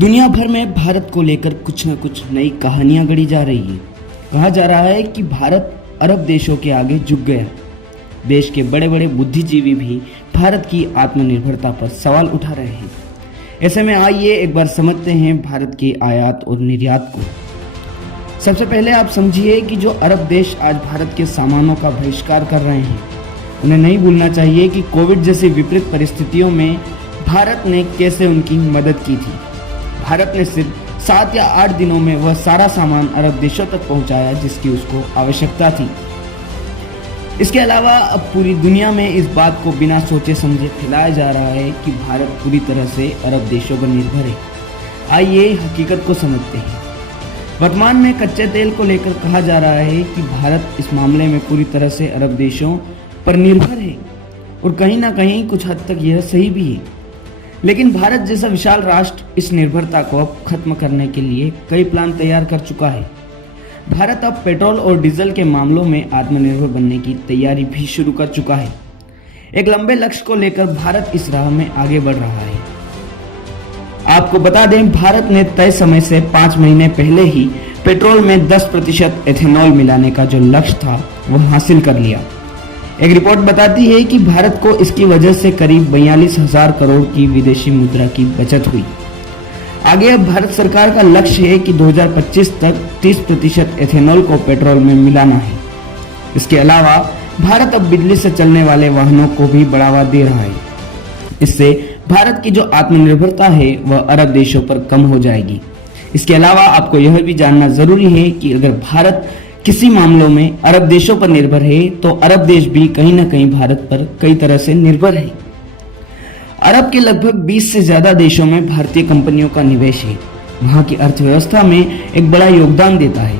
दुनिया भर में भारत को लेकर कुछ न कुछ नई कहानियां गढ़ी जा रही है। कहा जा रहा है कि भारत अरब देशों के आगे झुक गया। देश के बड़े बड़े बुद्धिजीवी भी भारत की आत्मनिर्भरता पर सवाल उठा रहे हैं। ऐसे में आइए एक बार समझते हैं भारत के आयात और निर्यात को। सबसे पहले आप समझिए कि जो अरब देश आज भारत के सामानों का बहिष्कार कर रहे हैं, उन्हें नहीं भूलना चाहिए कि कोविड जैसी विपरीत परिस्थितियों में भारत ने कैसे उनकी मदद की थी। भारत ने सिर्फ 7 या 8 दिनों में वह सारा सामान अरब देशों तक पहुंचाया जिसकी उसको आवश्यकता थी। इसके अलावा अब पूरी दुनिया में इस बात को बिना सोचे समझे फैलाया जा रहा है कि भारत पूरी तरह से अरब देशों पर निर्भर है। आइए हकीकत को समझते हैं। वर्तमान में कच्चे तेल को लेकर कहा जा रहा है कि भारत इस मामले में पूरी तरह से अरब देशों पर निर्भर है और कहीं ना कहीं कुछ हद तक यह सही भी है। लेकिन भारत जैसा विशाल राष्ट्र इस निर्भरता को अब खत्म करने के लिए कई प्लान तैयार कर चुका है। भारत अब पेट्रोल और डीजल के मामलों में आत्मनिर्भर बनने की तैयारी भी शुरू कर चुका है। एक लंबे लक्ष्य को लेकर भारत इस राह में आगे बढ़ रहा है। आपको बता दें, भारत ने तय समय से 5 महीने पहले ही पेट्रोल में 10% एथेनॉल मिलाने का जो लक्ष्य था वह हासिल कर लिया। एक रिपोर्ट बताती है कि भारत को इसकी वजह से करीब 42,000 करोड़ की विदेशी मुद्रा की बचत हुई। आगे अब भारत सरकार का लक्ष्य है कि 2025 तक 30% एथेनॉल को पेट्रोल में मिलाना है। इसके अलावा भारत अब बिजली से चलने वाले वाहनों को भी बढ़ावा दे रहा है। इससे भारत की जो आत्मनिर्भरता है वह अरब देशों पर कम हो जाएगी। इसके अलावा आपको यह भी जानना जरूरी है कि अगर भारत किसी मामलों में अरब देशों पर निर्भर है तो अरब देश भी कहीं ना कहीं भारत पर कई तरह से निर्भर है। अरब के लगभग 20 से ज्यादा देशों में भारतीय कंपनियों का निवेश है। वहां की अर्थव्यवस्था में एक बड़ा योगदान देता है।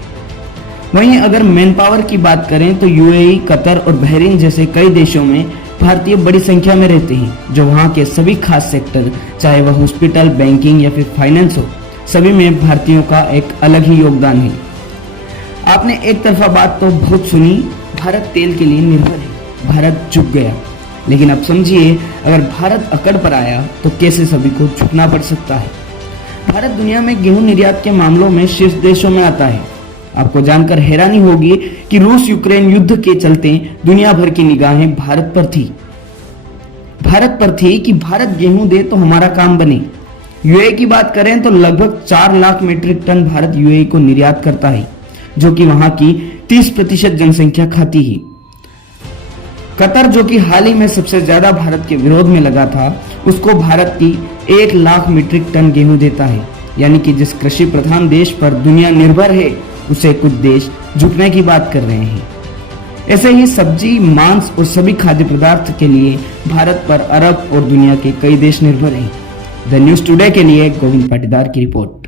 वहीं अगर मैन पावर की बात करें तो यूएई, कतर और बहरीन जैसे कई देशों में भारतीय बड़ी संख्या में रहते हैं, जो वहां के सभी खास सेक्टर, चाहे वह हॉस्पिटल, बैंकिंग या फिर फाइनेंस हो, सभी में भारतीयों का एक अलग ही योगदान है। आपने एक तरफा बात तो बहुत सुनी, भारत तेल के लिए निर्भर है, भारत झुक गया। लेकिन अब समझिए, अगर भारत अकड़ पर आया तो कैसे सभी को झुकना पड़ सकता है। भारत दुनिया में गेहूं निर्यात के मामलों में शीर्ष देशों में आता है। आपको जानकर हैरानी होगी कि रूस यूक्रेन युद्ध के चलते दुनिया भर की निगाहें भारत पर थी कि भारत गेहूं दे तो हमारा काम बने। यूएई की बात करें तो लगभग 4 lakh metric ton Bharat UAE को निर्यात करता है, जो कि वहां की 30% जनसंख्या खाती है। कतर, जो कि हाल ही में सबसे ज्यादा भारत के विरोध में लगा था, उसको भारत की 1 लाख मीट्रिक टन गेहूं देता है। यानी कि जिस कृषि प्रधान देश पर दुनिया निर्भर है, उसे कुछ देश झुकने की बात कर रहे हैं। ऐसे ही सब्जी, मांस और सभी खाद्य पदार्थ के लिए भारत पर अरब और दुनिया के कई देश निर्भर हैं। द न्यूज़ टुडे के लिए गोविंद पाटीदार की रिपोर्ट।